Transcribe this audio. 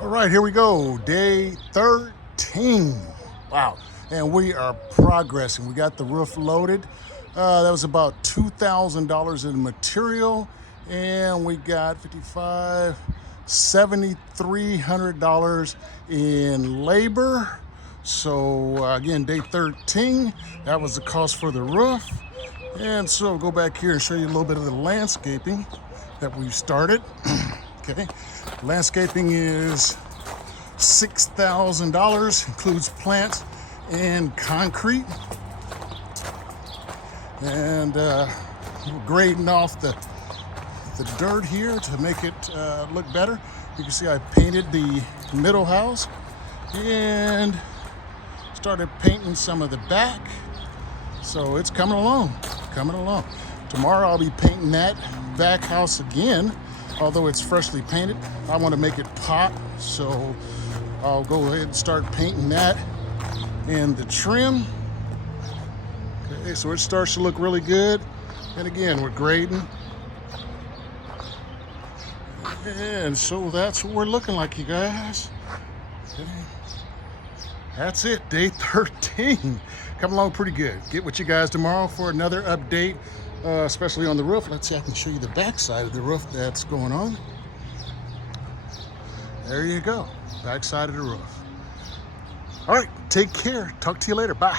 All right, here we go. Day 13. Wow. And we are progressing. We got the roof loaded. That was about $2,000 in material. And we got $7,300 in labor. So again, day 13, that was the cost for the roof. And so go back here and show you a little bit of the landscaping that we've started. Okay, landscaping is $6,000, includes plants and concrete. And we're grading off the dirt here to make it look better. You can see I painted the middle house and started painting some of the back. So it's coming along, coming along. Tomorrow I'll be painting that back house again, although it's freshly painted. I want to make it pop, so I'll go ahead and start painting that and the trim. Okay, so it starts to look really good. And again, we're grading. And so that's what we're looking like, you guys. Okay. That's it, day 13. Coming along pretty good. Get with you guys tomorrow for another update, especially on the roof. Let's see, I can show you the back side of the roof that's going on. There you go, back side of the roof. All right, take care. Talk to you later. Bye.